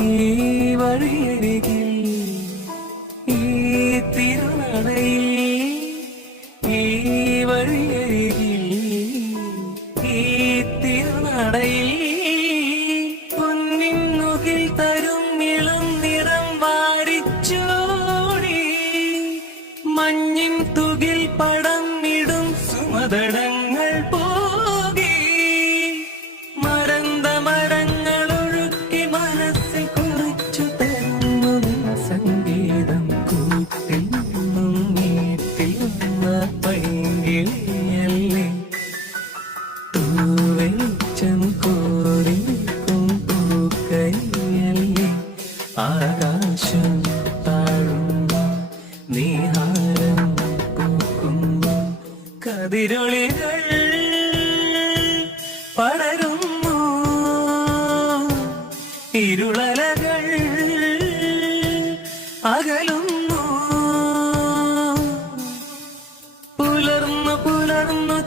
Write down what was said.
ഈ വഴിയരികിൽ ഈ തിരുനടയിൽ ഈ ഈ തിരുനടയിൽ ഇളം നിറം മഞ്ഞിൻ തുകിൽ പടം ഇടും ആകാശം താഴുമ്പോ നീഹാരം പൂക്കുമ്പോ കതിരൊളികൾ പടരുന്നു ഇരുളലകൾ അകലുന്നു. പുലർന്നു പുലർന്നു